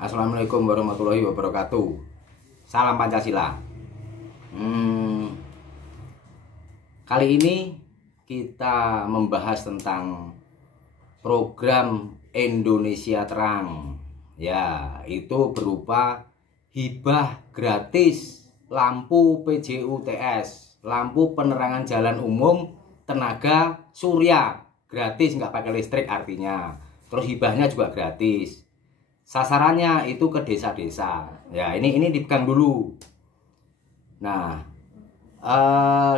Assalamualaikum warahmatullahi wabarakatuh. Salam Pancasila. Kali ini kita membahas tentang program Indonesia Terang. Ya, itu berupa hibah gratis lampu PJUTS, lampu penerangan jalan umum tenaga surya, gratis, nggak pakai listrik artinya. Terus hibahnya juga gratis. Sasarannya itu ke desa-desa. Ya, ini dipegang dulu. Nah,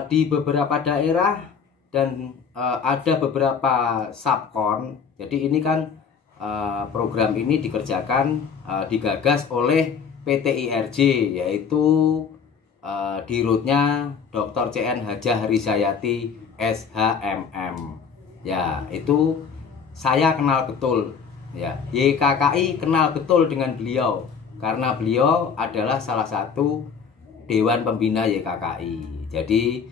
di beberapa daerah dan ada beberapa subkon. Jadi ini kan program ini dikerjakan, digagas oleh PT IRJ, yaitu dirutnya Dr. CN Hajah Rizayati SHMM. Ya, itu saya kenal betul. Ya, YKKI kenal betul dengan beliau karena beliau adalah salah satu Dewan Pembina YKKI. Jadi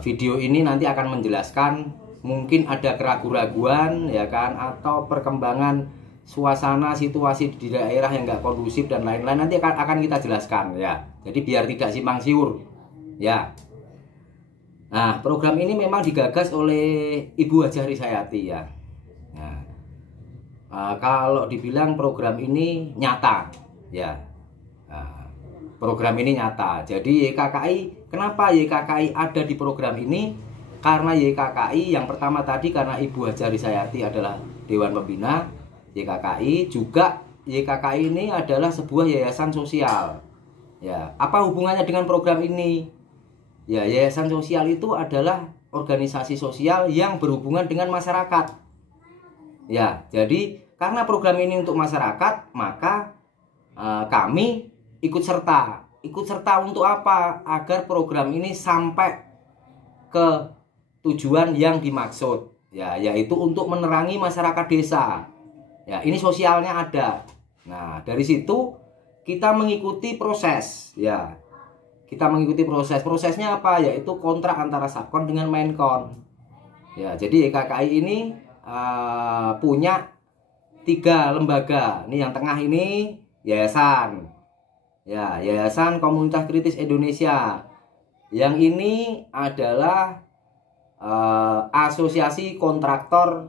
video ini nanti akan menjelaskan mungkin ada keraguan-raguan ya kan, atau perkembangan suasana situasi di daerah yang nggak kondusif dan lain-lain, nanti akan kita jelaskan ya. Jadi biar tidak simpang siur ya. Nah, program ini memang digagas oleh Ibu Hajah Rizayati ya. Kalau dibilang program ini nyata ya, program ini nyata. Jadi YKKI, kenapa YKKI ada di program ini? Karena YKKI yang pertama tadi karena Ibu Hajah Rizayati adalah Dewan Pembina YKKI, juga YKKI ini adalah sebuah yayasan sosial. Ya, apa hubungannya dengan program ini? Ya, yayasan sosial itu adalah organisasi sosial yang berhubungan dengan masyarakat. Ya, jadi karena program ini untuk masyarakat, maka kami ikut serta. Ikut serta untuk apa? Agar program ini sampai ke tujuan yang dimaksud. Ya, yaitu untuk menerangi masyarakat desa. Ya, ini sosialnya ada. Nah, dari situ kita mengikuti proses. Ya, kita mengikuti proses. Prosesnya apa? Yaitu kontrak antara subkon dengan mainkon. Ya, jadi YKKI ini punya 3 lembaga. Ini yang tengah ini yayasan. Ya, Yayasan Komunitas Kritis Indonesia. Yang ini adalah Asosiasi Kontraktor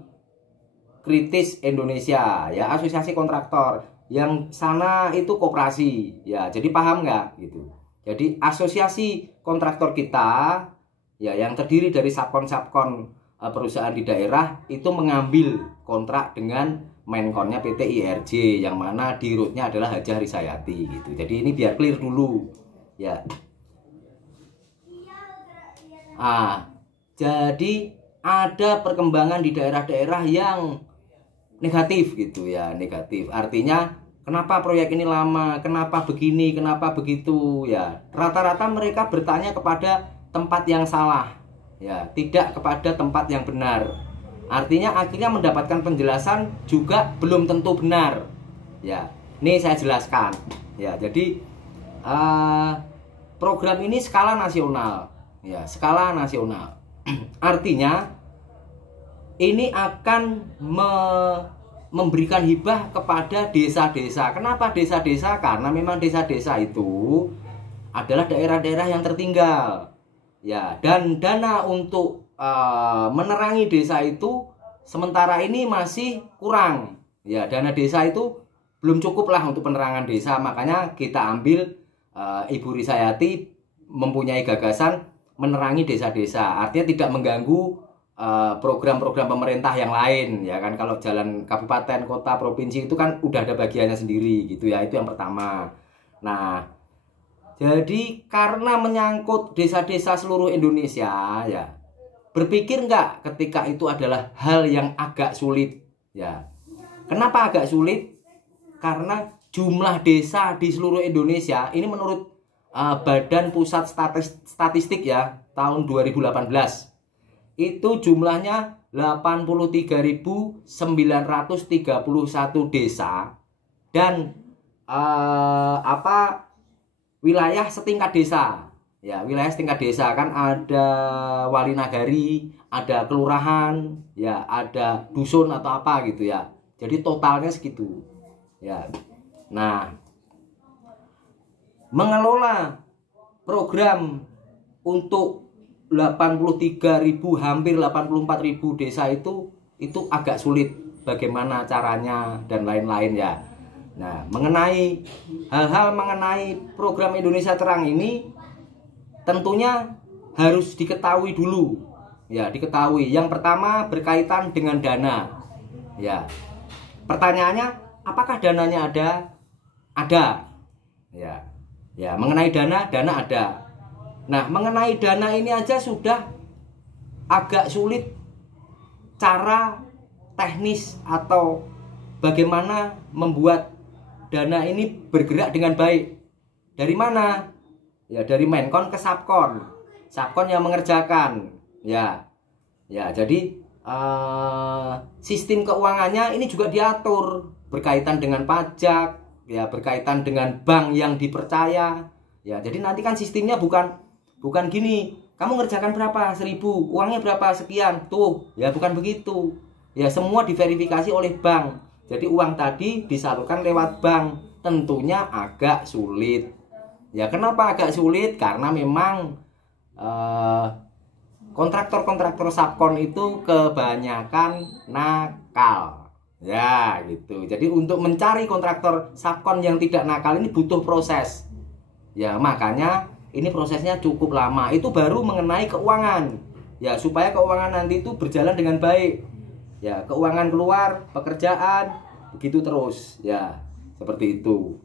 Kritis Indonesia. Ya, asosiasi kontraktor. Yang sana itu koperasi. Ya, jadi paham nggak gitu. Jadi asosiasi kontraktor kita ya yang terdiri dari subkon-subkon perusahaan di daerah itu mengambil kontrak dengan mainkonnya PT IRJ yang mana dirutnya adalah Hajah Rizayati gitu. Jadi ini biar clear dulu ya. Jadi ada perkembangan di daerah-daerah yang negatif gitu ya, negatif. Artinya kenapa proyek ini lama, kenapa begini, kenapa begitu ya. Rata-rata mereka bertanya kepada tempat yang salah ya, tidak kepada tempat yang benar. Artinya akhirnya mendapatkan penjelasan juga belum tentu benar. Ya, ini saya jelaskan. Ya, jadi program ini skala nasional. Ya, skala nasional. Artinya ini akan memberikan hibah kepada desa-desa. Kenapa desa-desa? Karena memang desa-desa itu adalah daerah-daerah yang tertinggal. Ya, dan dana untuk menerangi desa itu sementara ini masih kurang. Ya, dana desa itu belum cukup lah untuk penerangan desa. Makanya kita ambil Ibu Rizayati mempunyai gagasan menerangi desa-desa. Artinya tidak mengganggu program-program pemerintah yang lain. Ya kan, kalau jalan kabupaten, kota, provinsi itu kan udah ada bagiannya sendiri gitu ya. Itu yang pertama. Nah, jadi karena menyangkut desa-desa seluruh Indonesia ya, berpikir nggak ketika itu adalah hal yang agak sulit ya. Kenapa agak sulit? Karena jumlah desa di seluruh Indonesia ini menurut Badan Pusat Statistik ya tahun 2018 itu jumlahnya 83.931 desa dan wilayah setingkat desa. Ya, wilayah setingkat desa kan ada wali nagari, ada kelurahan, ya, ada dusun atau apa gitu ya. Jadi totalnya segitu. Ya. Nah, mengelola program untuk 83.000 hampir 84.000 desa itu agak sulit, bagaimana caranya dan lain-lain ya. Nah, mengenai hal-hal mengenai program Indonesia Terang ini tentunya harus diketahui dulu. Ya, diketahui. Yang pertama berkaitan dengan dana. Ya. Pertanyaannya, apakah dananya ada? Ada. Ya. Ya, mengenai dana ada. Nah, mengenai dana ini aja sudah agak sulit cara teknis atau bagaimana membuat dana ini bergerak dengan baik. Dari mana? Ya, dari Menkon ke Sapkon. Sapkon yang mengerjakan. Ya. Ya, jadi sistem keuangannya ini juga diatur berkaitan dengan pajak, ya, berkaitan dengan bank yang dipercaya. Ya, jadi nanti kan sistemnya bukan gini, kamu ngerjakan berapa? 1.000, uangnya berapa? Sekian. Tuh, ya bukan begitu. Ya, semua diverifikasi oleh bank. Jadi uang tadi disalurkan lewat bank. Tentunya agak sulit. Ya, kenapa agak sulit? Karena memang kontraktor-kontraktor Sapkon itu kebanyakan nakal. Ya, gitu. Jadi untuk mencari kontraktor Sapkon yang tidak nakal ini butuh proses. Ya, makanya ini prosesnya cukup lama. Itu baru mengenai keuangan. Ya, supaya keuangan nanti itu berjalan dengan baik. Ya, keuangan keluar, pekerjaan, begitu terus. Ya, seperti itu.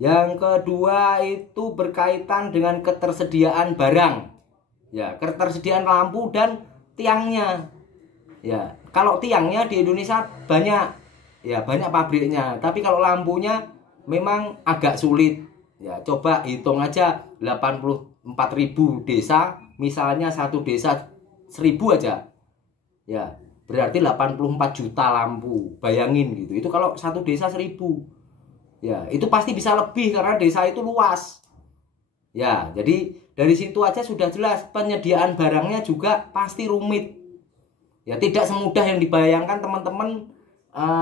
Yang kedua itu berkaitan dengan ketersediaan barang. Ya, ketersediaan lampu dan tiangnya. Ya, kalau tiangnya di Indonesia banyak. Ya, banyak pabriknya. Tapi kalau lampunya memang agak sulit. Ya, coba hitung aja 84.000 desa, misalnya satu desa 1.000 aja. Ya, berarti 84 juta lampu. Bayangin gitu. Itu kalau satu desa 1.000. Ya, itu pasti bisa lebih karena desa itu luas. Ya, jadi dari situ aja sudah jelas penyediaan barangnya juga pasti rumit. Ya, tidak semudah yang dibayangkan teman-teman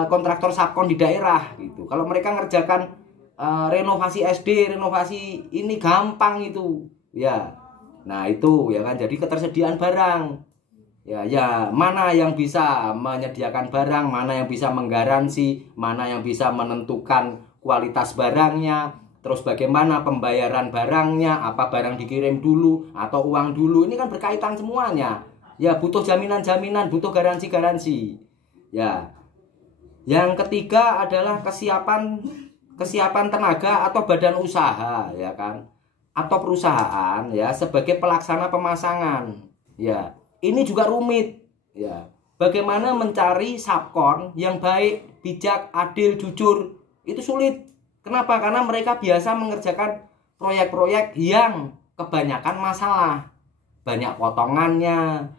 kontraktor Sapkon di daerah gitu. Kalau mereka ngerjakan renovasi SD, renovasi ini gampang itu. Ya. Nah, itu ya kan. Jadi ketersediaan barang. Ya, mana yang bisa menyediakan barang, mana yang bisa menggaransi, mana yang bisa menentukan kualitas barangnya, terus bagaimana pembayaran barangnya, apa barang dikirim dulu atau uang dulu. Ini kan berkaitan semuanya. Ya, butuh jaminan-jaminan, butuh garansi-garansi. Ya. Yang ketiga adalah kesiapan tenaga atau badan usaha, ya kan, atau perusahaan, ya, sebagai pelaksana pemasangan. Ya, ini juga rumit. Ya, bagaimana mencari Sapkon yang baik, bijak, adil, jujur, itu sulit. Kenapa? Karena mereka biasa mengerjakan proyek-proyek yang kebanyakan masalah, banyak potongannya,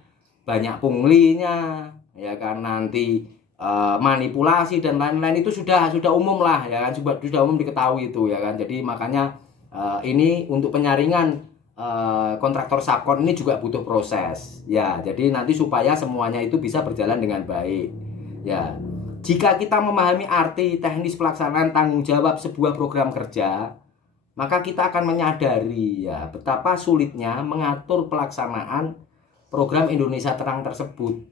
banyak punglinya, ya kan, nanti manipulasi dan lain-lain itu sudah umum lah, ya kan, sudah umum diketahui itu, ya kan. Jadi makanya ini untuk penyaringan kontraktor Sapkon ini juga butuh proses. Ya, jadi nanti supaya semuanya itu bisa berjalan dengan baik. Ya, jika kita memahami arti teknis pelaksanaan tanggung jawab sebuah program kerja, maka kita akan menyadari ya betapa sulitnya mengatur pelaksanaan program Indonesia Terang tersebut.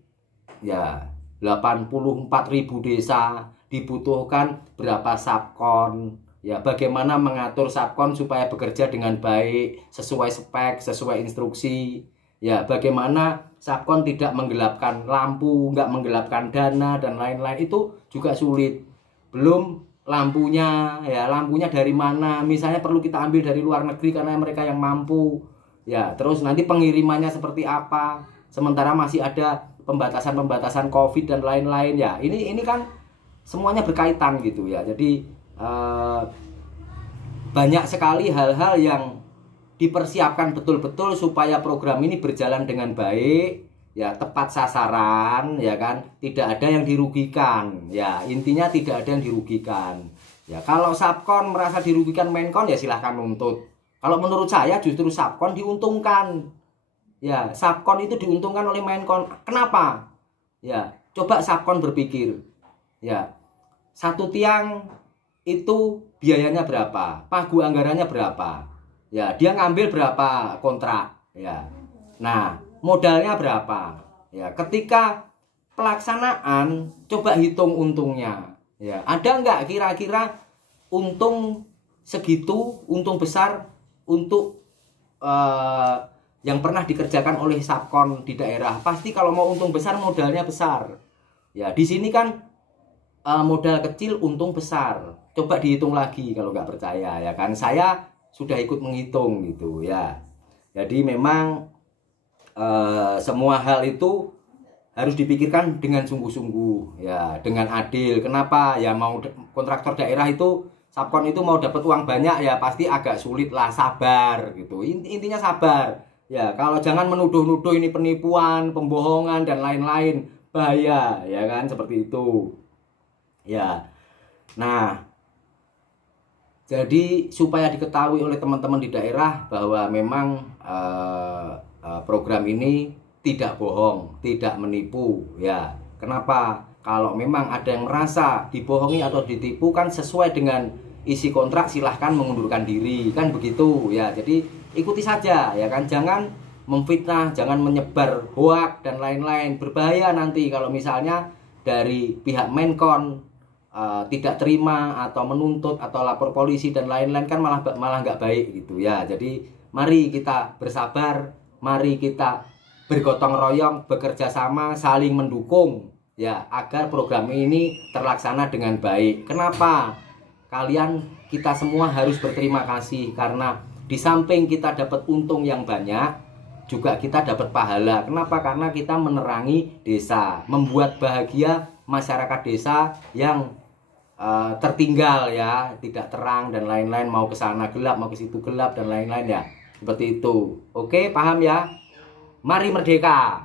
Ya, 84.000 desa, dibutuhkan berapa Sapkon. Ya, bagaimana mengatur Sapkon supaya bekerja dengan baik, sesuai spek, sesuai instruksi. Ya, bagaimana Sapkon tidak menggelapkan lampu, nggak menggelapkan dana dan lain-lain, itu juga sulit. Belum lampunya, ya, lampunya dari mana? Misalnya perlu kita ambil dari luar negeri karena mereka yang mampu. Ya, terus nanti pengirimannya seperti apa? Sementara masih ada pembatasan COVID dan lain-lain. Ya, ini kan semuanya berkaitan gitu ya. Jadi banyak sekali hal-hal yang dipersiapkan betul-betul supaya program ini berjalan dengan baik, ya, tepat sasaran, ya kan, tidak ada yang dirugikan. Ya, intinya tidak ada yang dirugikan. Ya, kalau Sapkon merasa dirugikan Menkon, ya silahkan nuntut. Kalau menurut saya justru Sapkon diuntungkan. Ya, Sapkon itu diuntungkan oleh Menkon. Kenapa? Ya, coba Sapkon berpikir. Ya, satu tiang itu biayanya berapa, pagu anggarannya berapa, ya dia ngambil berapa kontrak, ya. Nah modalnya berapa, ya. Ketika pelaksanaan coba hitung untungnya, ya. Ada nggak kira-kira untung segitu, untung besar untuk yang pernah dikerjakan oleh Subkon di daerah? Pasti kalau mau untung besar modalnya besar, ya. Di sini kan modal kecil untung besar. Coba dihitung lagi kalau nggak percaya, ya kan. Saya sudah ikut menghitung gitu, ya. Jadi memang semua hal itu harus dipikirkan dengan sungguh-sungguh, ya, dengan adil. Kenapa? Ya mau kontraktor daerah itu, Subkon itu mau dapat uang banyak, ya pasti agak sulit lah, sabar gitu. Intinya sabar. Ya, kalau jangan menuduh-nuduh ini penipuan, pembohongan dan lain-lain, bahaya, ya kan, seperti itu. Ya. Nah, jadi supaya diketahui oleh teman-teman di daerah bahwa memang program ini tidak bohong, tidak menipu, ya. Kenapa? Kalau memang ada yang merasa dibohongi atau ditipu, kan sesuai dengan isi kontrak silahkan mengundurkan diri, kan begitu, ya. Jadi ikuti saja, ya kan. Jangan memfitnah, jangan menyebar hoak dan lain-lain, berbahaya nanti kalau misalnya dari pihak Menkon tidak terima atau menuntut atau lapor polisi dan lain-lain, kan malah nggak baik gitu, ya. Jadi mari kita bersabar, mari kita bergotong royong, bekerja sama, saling mendukung, ya, agar program ini terlaksana dengan baik. Kenapa? Kita semua harus berterima kasih karena di samping kita dapat untung yang banyak, juga kita dapat pahala. Kenapa? Karena kita menerangi desa, membuat bahagia masyarakat desa yang tertinggal, ya, tidak terang dan lain-lain, mau ke sana gelap, mau ke situ gelap dan lain-lain, ya. Seperti itu. Oke, paham ya? Mari merdeka.